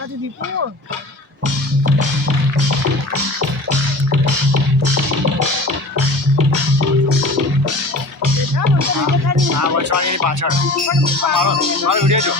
Tadi dipul. હા વચવાણીની પાછળ મારો મારો વિડીયો જો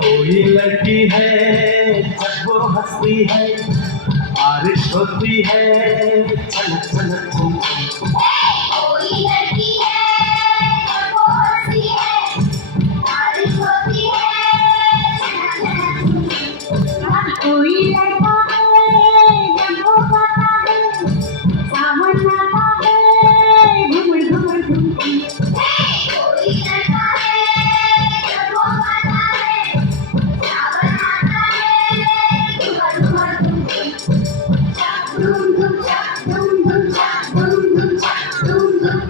कोई लड़की है जब वो हंसती है बारिश होती है छलक छलक छुम छुम। कोई लड़की है जब वो हंसती है बारिश होती है कोई लड़का है जब वो गाता है सावन आता है घुमड़ घुमड़ घुम कोई लड़का है जब वो गाता है सावन आता है घुमड़ घुमड़ घुम धूम धूम धूम धूम धूम धूम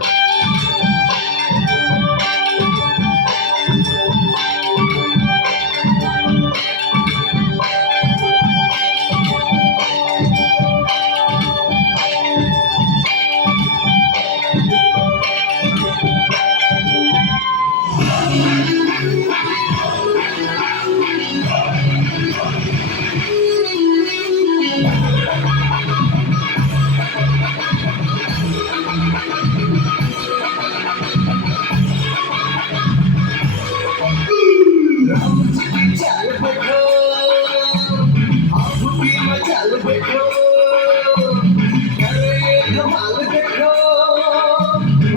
चल बैठो आप भी मचल बैठो करे धमाल देखो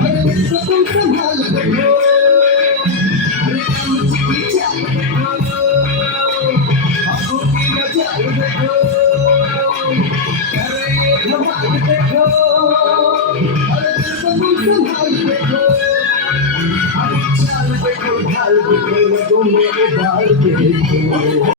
अरे तुम संभाल बैठो अरे हम चल बैठो आप भी मचल बैठो करे धमाल देखो अरे तुम संभाल बैठो अरे चल बैठो ढाल बैठो तुम मेरे ढाल बैठो